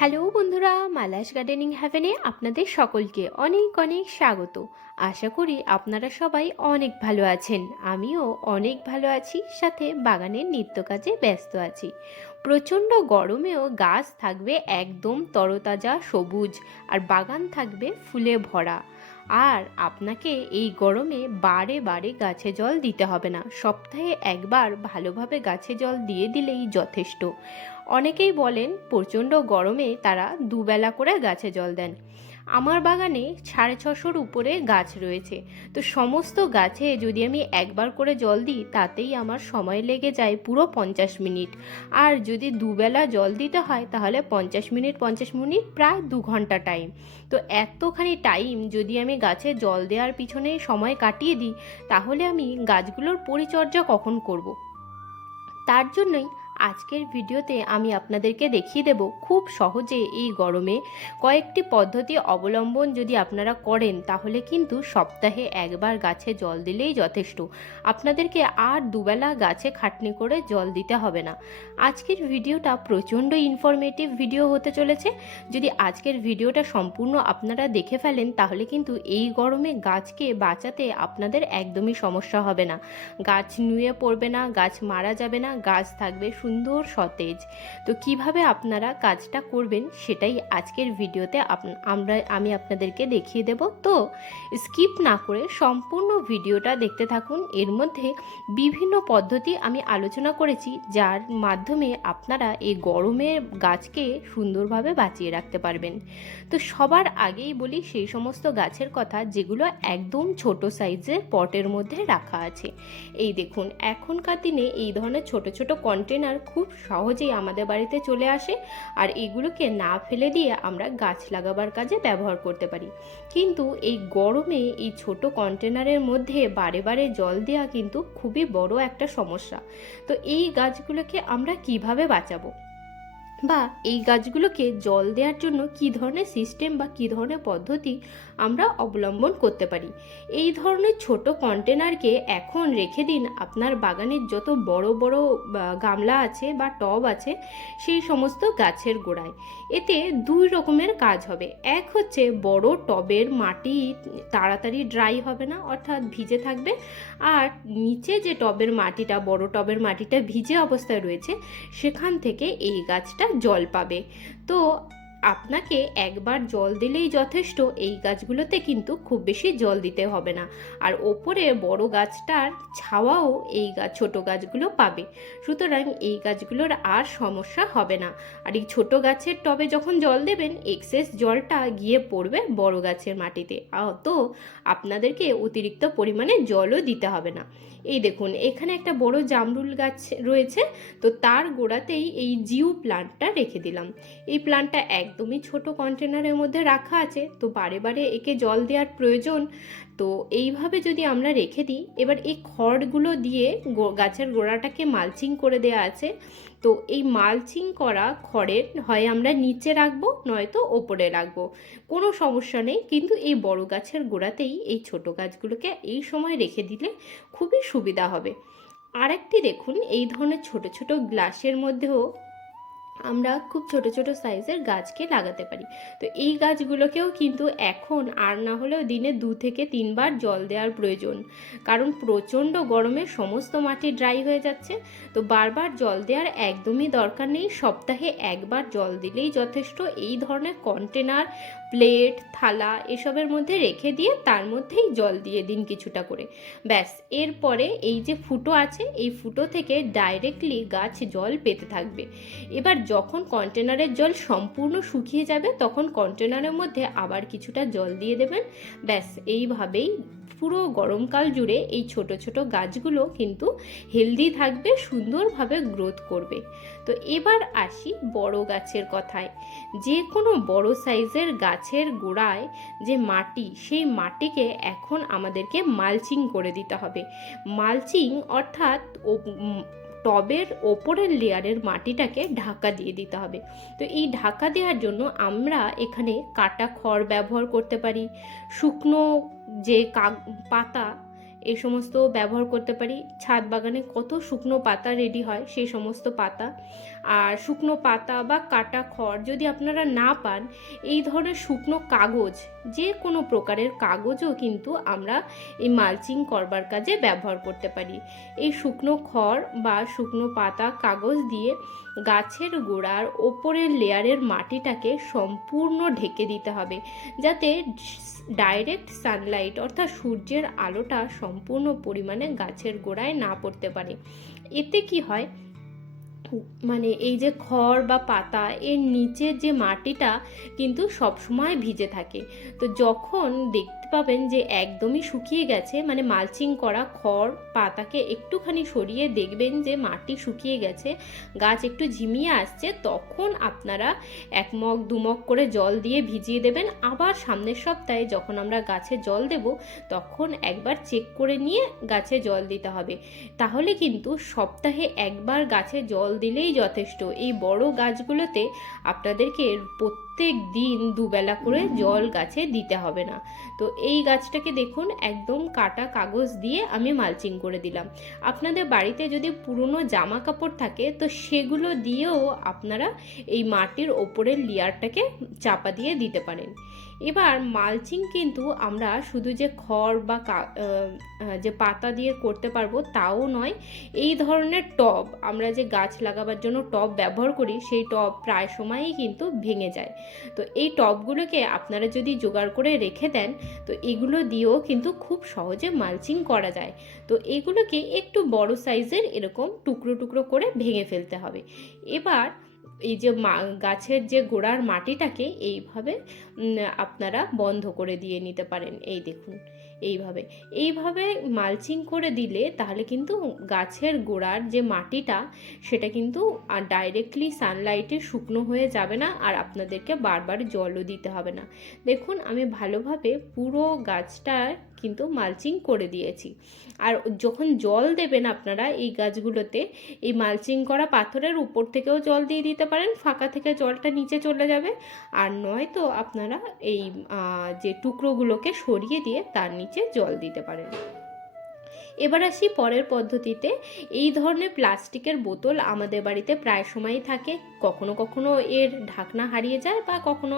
Hello বন্ধুরা, Mala's gardening হ্যাভেনে আপনাদের সকলকে অনেক অনেক স্বাগত। আশা করি আপনারা সবাই অনেক ভালো আছেন। আমিও অনেক ভালো আছি, সাথে বাগানের নিত্য কাজে ব্যস্ত আছি। প্রচণ্ড গরমেও গাছ থাকবে একদম তরতাজা সবুজ, আর বাগান থাকবে ফুলে ভরা। আর আপনাকে এই গরমে বারে বারে গাছে জল দিতে হবে না, সপ্তাহে একবার ভালোভাবে গাছে জল দিয়ে দিলেই যথেষ্ট। অনেকেই বলেন প্রচণ্ড গরমে তারা দুবেলা করে গাছে জল দেন। আমার বাগানে 650-র উপরে গাছ রয়েছে, তো সমস্ত গাছে যদি আমি একবার করে জল দিই তাতেই আমার সময় লেগে যায় পুরো 50 মিনিট। আর যদি দুবেলা জল দিতে হয় তাহলে 50 মিনিট 50 মিনিট প্রায় 2 ঘন্টা টাইম। তো এতখানি টাইম যদি আমি গাছে জল দেওয়ার পিছনে সময় কাটিয়ে দিই, তাহলে আমি গাছগুলোর পরিচর্যা কখন করব? তার জন্যই আজকের ভিডিওতে আমি আপনাদেরকে দেখিয়ে দেব খুব সহজে এই গরমে কয়েকটি পদ্ধতি অবলম্বন যদি আপনারা করেন তাহলে কিন্তু সপ্তাহে একবার গাছে জল দিলেই যথেষ্ট। আপনাদেরকে আর দুবেলা গাছে খাটনি করে জল দিতে হবে না। আজকের ভিডিওটা প্রচণ্ড ইনফরমেটিভ ভিডিও হতে চলেছে। যদি আজকের ভিডিওটা সম্পূর্ণ আপনারা দেখে ফেলেন তাহলে কিন্তু এই গরমে গাছকে বাঁচাতে আপনাদের একদমই সমস্যা হবে না। গাছ নুয়ে পড়বে না, গাছ মারা যাবে না, গাছ থাকবে সুন্দর সতেজ। তো কিভাবে আপনারা কাজটা করবেন সেটাই আজকের ভিডিওতে আমি আপনাদেরকে দেখিয়ে দেব। তো স্কিপ না করে সম্পূর্ণ ভিডিওটা দেখতে থাকুন। এর মধ্যে বিভিন্ন পদ্ধতি আমি আলোচনা করেছি যার মাধ্যমে আপনারা এই গরমের গাছকে সুন্দরভাবে বাঁচিয়ে রাখতে পারবেন। তো সবার আগেই বলি সেই সমস্ত গাছের কথা যেগুলো একদম ছোট সাইজের পটের মধ্যে রাখা আছে। এই দেখুন, এখনকার দিনে এই ধরনের ছোট ছোট কন্টেনার খুব সহজেই আমাদের বাড়িতে চলে আসে, আর এগুলোকে না ফেলে দিয়ে আমরা গাছ লাগাবার কাজে ব্যবহার করতে পারি। কিন্তু এই গরমে এই ছোট কন্টেনারের মধ্যে বারে বারে জল দেওয়া কিন্তু খুবই বড় একটা সমস্যা। তো এই গাছগুলোকে আমরা কিভাবে বাঁচাবো, বা এই গাছগুলোকে জল দেওয়ার জন্য কী ধরনের সিস্টেম বা কী ধরনের পদ্ধতি আমরা অবলম্বন করতে পারি? এই ধরনের ছোট কন্টেনারকে এখন রেখে দিন আপনার বাগানের যত বড় বড় গামলা আছে বা টব আছে সেই সমস্ত গাছের গোড়ায়। এতে দুই রকমের কাজ হবে। এক হচ্ছে বড় টবের মাটি তাড়াতাড়ি ড্রাই হবে না, অর্থাৎ ভিজে থাকবে। আর নিচে যে টবের মাটিটা, বড় টবের মাটিটা ভিজে অবস্থায় রয়েছে, সেখান থেকে এই গাছটা জল পাবে। তো আপনাকে একবার জল দিলেই যথেষ্ট। এই গাছগুলোতে কিন্তু খুব বেশি জল দিতে হবে না। আর ওপরে বড় গাছটার ছাওয়াও এই ছোট গাছগুলো পাবে। সুতরাং এই গাছগুলোর আর সমস্যা হবে না। আর এই ছোট গাছের টবে যখন জল দেবেন এক্সেস জলটা গিয়ে পড়বে বড় গাছের মাটিতে। তো আপনাদেরকে অতিরিক্ত পরিমাণে জলও দিতে হবে না। এই দেখুন, এখানে একটা বড় জামরুল গাছ রয়েছে, তো তার গোড়াতেই এই জিও প্লান্টটা রেখে দিলাম। এই প্লান্টটা একদমই ছোট কন্টেনারের মধ্যে রাখা আছে, তো বারে বারে একে জল দেওয়ার প্রয়োজন। তো এইভাবে যদি আমরা রেখে দিই, এবার এই খড়গুলো দিয়ে গাছের গোড়াটাকে মালচিং করে দেওয়া আছে। তো এই মালচিং করা খড়ের হয় আমরা নিচে রাখবো, নয়তো ওপরে রাখবো, কোনো সমস্যা নেই। কিন্তু এই বড় গাছের গোড়াতেই এই ছোট গাছগুলোকে এই সময় রেখে দিলে খুবই সুবিধা হবে। আরেকটি দেখুন, এই ধরনের ছোট ছোট গ্লাসের মধ্যেও আমরা খুব ছোট ছোট সাইজের গাছকে লাগাতে পারি। তো এই গাছগুলোকেও কিন্তু এখন আর না হলেও দিনে 2 থেকে 3 বার জল দেওয়ার প্রয়োজন, কারণ প্রচণ্ড গরমে সমস্ত মাটি ড্রাই হয়ে যাচ্ছে। তো বারবার জল দেওয়ার একদমই দরকার নেই, সপ্তাহে একবার জল দিলেই যথেষ্ট। এই ধরনের কন্টেনার, প্লেট, থালা এসবের মধ্যে রেখে দিয়ে তার মধ্যেই জল দিয়ে দিন কিছুটা করে, ব্যাস। এরপরে এই যে ফুটো আছে, এই ফুটো থেকে ডাইরেক্টলি গাছ জল পেতে থাকবে। এবার যখন কন্টেনারের জল সম্পূর্ণ শুকিয়ে যাবে তখন কন্টেনারের মধ্যে আবার কিছুটা জল দিয়ে দেবেন, ব্যাস। এইভাবেই পুরো গরমকাল জুড়ে এই ছোট ছোট গাছগুলো কিন্তু হেলদি থাকবে, সুন্দরভাবে গ্রোথ করবে। তো এবার আসি বড় গাছের কথায়। যে কোনো বড় সাইজের গাছের গোড়ায় যে মাটি, সেই মাটিকে এখন আমাদেরকে মালচিং করে দিতে হবে। মালচিং অর্থাৎ টবের ওপরের লেয়ারের মাটিটাকে ঢাকা দিয়ে দিতে হবে। তো এই ঢাকা দেওয়ার জন্য আমরা এখানে কাটা খড় ব্যবহার করতে পারি, শুকনো যে পাতা এই সমস্ত ব্যবহার করতে পারি। ছাদ বাগানে কত শুকনো পাতা রেডি হয়, সেই সমস্ত পাতা। আর শুকনো পাতা বা কাটা খড় যদি আপনারা না পান, এই ধরনের শুকনো কাগজ, যে কোনো প্রকারের কাগজও কিন্তু আমরা এই মালচিং করবার কাজে ব্যবহার করতে পারি। এই শুকনো খড় বা শুকনো পাতা কাগজ দিয়ে গাছের গোড়ার ওপরের লেয়ারের মাটিটাকে সম্পূর্ণ ঢেকে দিতে হবে, যাতে ডাইরেক্ট সানলাইট অর্থাৎ সূর্যের আলোটা সম্পূর্ণ পরিমাণে গাছের গোড়ায় না পড়তে পারে। এতে কি হয়, মানে এই যে খড় বা পাতা এর নিচের যে মাটিটা কিন্তু সবসময় ভিজে থাকে। তো যখন দেখতে পাবেন যে একদমই শুকিয়ে গেছে, মানে মালচিং করা খড় পাতাকে একটুখানি সরিয়ে দেখবেন যে মাটি শুকিয়ে গেছে, গাছ একটু ঝিমিয়ে আসছে, তখন আপনারা 1 মগ 2 মগ করে জল দিয়ে ভিজিয়ে দেবেন। আবার সামনের সপ্তাহে যখন আমরা গাছে জল দেব, তখন একবার চেক করে নিয়ে গাছে জল দিতে হবে। তাহলে কিন্তু সপ্তাহে একবার গাছে জল দিলেই যথেষ্ট। এই বড় গাছগুলোতে আপনাদেরকে প্রত্যেক দিন 2 বেলা করে জল গাছে দিতে হবে না। তো এই গাছটাকে দেখুন, একদম কাটা কাগজ দিয়ে আমি মালচিং করে দিলাম। আপনাদের বাড়িতে যদি পুরনো জামা কাপড় থাকে, তো সেগুলো দিয়েও আপনারা এই মাটির ওপরের লেয়ারটাকে চাপা দিয়ে দিতে পারেন। এবার মালচিং কিন্তু আমরা শুধু যে খড় বা যে পাতা দিয়ে করতে পারবো তাও নয়। এই ধরনের টব, আমরা যে গাছ লাগাবার জন্য টব ব্যবহার করি, সেই টব প্রায় সময়ই কিন্তু ভেঙে যায়। তো এই টবগুলোকে আপনারা যদি জোগাড় করে রেখে দেন, তো এগুলো দিয়েও কিন্তু খুব সহজে মালচিং করা যায়। তো এগুলোকে একটু বড় সাইজের এরকম টুকরো টুকরো করে ভেঙে ফেলতে হবে। এবার এই যে গাছের যে গোড়ার মাটিটাকে এইভাবে আপনারা বন্ধ করে দিয়ে নিতে পারেন। এই দেখুন, এইভাবে মালচিং করে দিলে তাহলে কিন্তু গাছের গোড়ার যে মাটিটা, সেটা কিন্তু ডাইরেক্টলি সানলাইটে শুকনো হয়ে যাবে না, আর আপনাদেরকে বারবার জলও দিতে হবে না। দেখুন, আমি ভালোভাবে পুরো গাছটা কিন্তু মালচিং করে দিয়েছি। আর যখন জল দেবেন আপনারা এই গাছগুলোতে, এই মালচিং করা পাথরের উপর থেকেও জল দিয়ে দিতে পারেন, ফাঁকা থেকে জলটা নিচে চলে যাবে। আর নয়তো আপনারা এই যে টুকরোগুলোকে সরিয়ে দিয়ে তার নিচে জল দিতে পারেন। এবার আসি পরের পদ্ধতিতে। এই ধরনের প্লাস্টিকের বোতল আমাদের বাড়িতে প্রায় সময়ই থাকে। কখনো কখনো এর ঢাকনা হারিয়ে যায় বা কখনো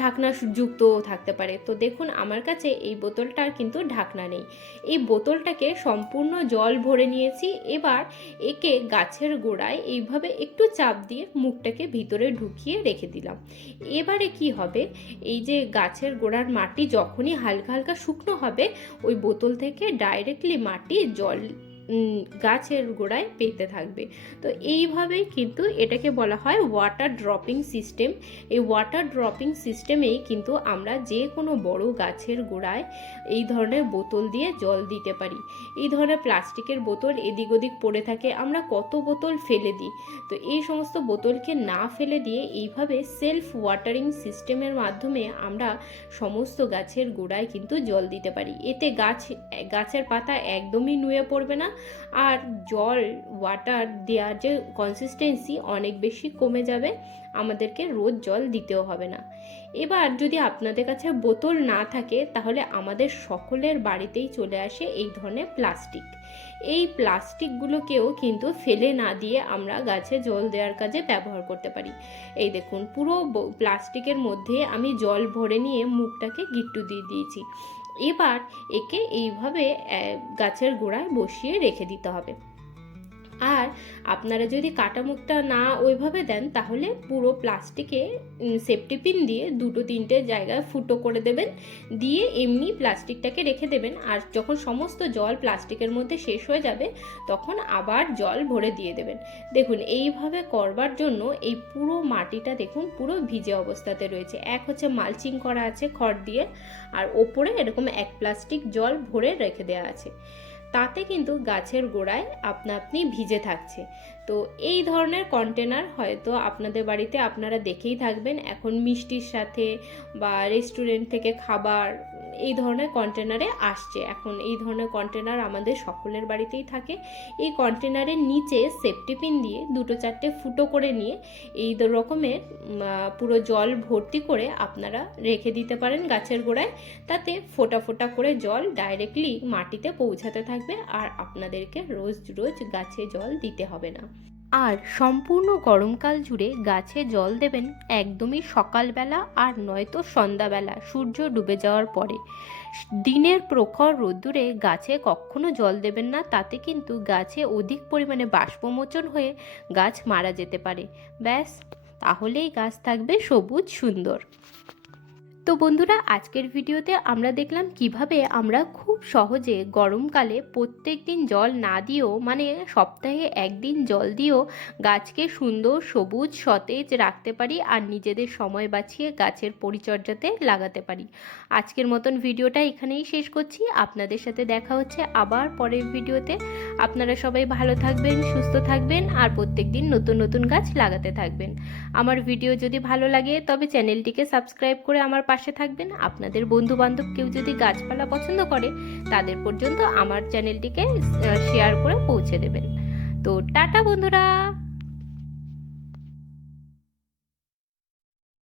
ঢাকনা যুক্ত থাকতে পারে। তো দেখুন, আমার কাছে এই বোতলটার কিন্তু ঢাকনা নেই। এই বোতলটাকে সম্পূর্ণ জল ভরে নিয়েছি। এবার একে গাছের গোড়ায় এইভাবে একটু চাপ দিয়ে মুখটাকে ভিতরে ঢুকিয়ে রেখে দিলাম। এবারে কি হবে, এই যে গাছের গোড়ার মাটি যখনই হালকা হালকা শুকনো হবে, ওই বোতল থেকে ডাইরেক্টলি মাটি জল গাছের গোড়ায় পেতে থাকবে। তো এইভাবেই কিন্তু এটাকে বলা হয় ওয়াটার ড্রপিং সিস্টেম। এই ওয়াটার ড্রপিং সিস্টেমেই কিন্তু আমরা যে কোনো বড় গাছের গোড়ায় এই ধরনের বোতল দিয়ে জল দিতে পারি। এই ধরনের প্লাস্টিকের বোতল এদিক ওদিক পড়ে থাকে, আমরা কত বোতল ফেলে দিই। তো এই সমস্ত বোতলকে না ফেলে দিয়ে এইভাবে সেলফ ওয়াটারিং সিস্টেমের মাধ্যমে আমরা সমস্ত গাছের গোড়ায় কিন্তু জল দিতে পারি। এতে গাছের পাতা একদমই নুয়ে পড়বে না, আর জল ওয়াটার দেওয়ার যে কনসিস্টেন্সি অনেক বেশি কমে যাবে, আমাদেরকে রোজ জল দিতেও হবে না। এবার যদি আপনাদের কাছে বোতল না থাকে, তাহলে আমাদের সকলের বাড়িতেই চলে আসে এই ধরনের প্লাস্টিক। এই প্লাস্টিকগুলোকেও কিন্তু ফেলে না দিয়ে আমরা গাছে জল দেওয়ার কাজে ব্যবহার করতে পারি। এই দেখুন, পুরো প্লাস্টিকের মধ্যে আমি জল ভরে নিয়ে মুখটাকে গিট্টু দিয়ে দিয়েছি। এবার একে এইভাবে গাছের গোড়ায় বসিয়ে রেখে দিতে হবে। আর আপনারা যদি কাটা মুখটা না ওইভাবে দেন, তাহলে পুরো প্লাস্টিকে সেফটি পিন দিয়ে 2-3টে জায়গায় ফুটো করে দেবেন, দিয়ে এমনি প্লাস্টিকটাকে রেখে দেবেন। আর যখন সমস্ত জল প্লাস্টিকের মধ্যে শেষ হয়ে যাবে, তখন আবার জল ভরে দিয়ে দেবেন। দেখুন, এইভাবে করবার জন্য এই পুরো মাটিটা দেখুন পুরো ভিজে অবস্থাতে রয়েছে। এক হচ্ছে মালচিং করা আছে খড় দিয়ে, আর ওপরে এরকম 1 প্লাস্টিক জল ভরে রেখে দেওয়া আছে। তাতে কিন্তু গাছের গোড়ায় আপনা আপনি ভিজে থাকছে। তো এই ধরনের কন্টেনার হয়তো আপনাদের বাড়িতে আপনারা দেখেই থাকবেন, এখন মিষ্টির সাথে বা রেস্টুরেন্ট থেকে খাবার এই ধরনের কন্টেনারে আসছে। এখন এই ধরনের কন্টেনার আমাদের সকলের বাড়িতেই থাকে। এই কন্টেনারের নিচে সেফটি পিন দিয়ে 2-4টে ফুটো করে নিয়ে এই রকমের পুরো জল ভর্তি করে আপনারা রেখে দিতে পারেন গাছের গোড়ায়। তাতে ফোঁটা ফোঁটা করে জল ডাইরেক্টলি মাটিতে পৌঁছাতে থাকবে, আর আপনাদেরকে রোজ রোজ গাছে জল দিতে হবে না। আর সম্পূর্ণ গরমকাল জুড়ে গাছে জল দেবেন একদমই সকালবেলা, আর নয়তো সন্ধ্যাবেলা সূর্য ডুবে যাওয়ার পরে। দিনের প্রখর রোদ্দুরে গাছে কখনো জল দেবেন না, তাতে কিন্তু গাছে অধিক পরিমাণে বাষ্পমোচন হয়ে গাছ মারা যেতে পারে। ব্যাস, তাহলেই গাছ থাকবে সবুজ সুন্দর। তো বন্ধুরা, আজকের ভিডিওতে আমরা দেখলাম কিভাবে আমরা খুব সহজে গরমকালে প্রত্যেক দিন জল না দিয়েও, মানে সপ্তাহে একদিন জল দিয়েও গাছকে সুন্দর সবুজ সতেজ রাখতে পারি, আর নিজেদের সময় বাঁচিয়ে গাছের পরিচর্যাতে লাগাতে পারি। আজকের মতন ভিডিওটা এখানেই শেষ করছি। আপনাদের সাথে দেখা হচ্ছে আবার পরের ভিডিওতে। আপনারা সবাই ভালো থাকবেন, সুস্থ থাকবেন, আর প্রত্যেক দিন নতুন নতুন গাছ লাগাতে থাকবেন। আমার ভিডিও যদি ভালো লাগে তবে চ্যানেলটিকে সাবস্ক্রাইব করে আমার পাশে থাকবেন। আপনাদের বন্ধু বান্ধব কেউ যদি গাছপালা পছন্দ করে তাদের পর্যন্ত আমার চ্যানেলটিকে শেয়ার করে পৌঁছে দেবেন। তো টাটা বন্ধুরা।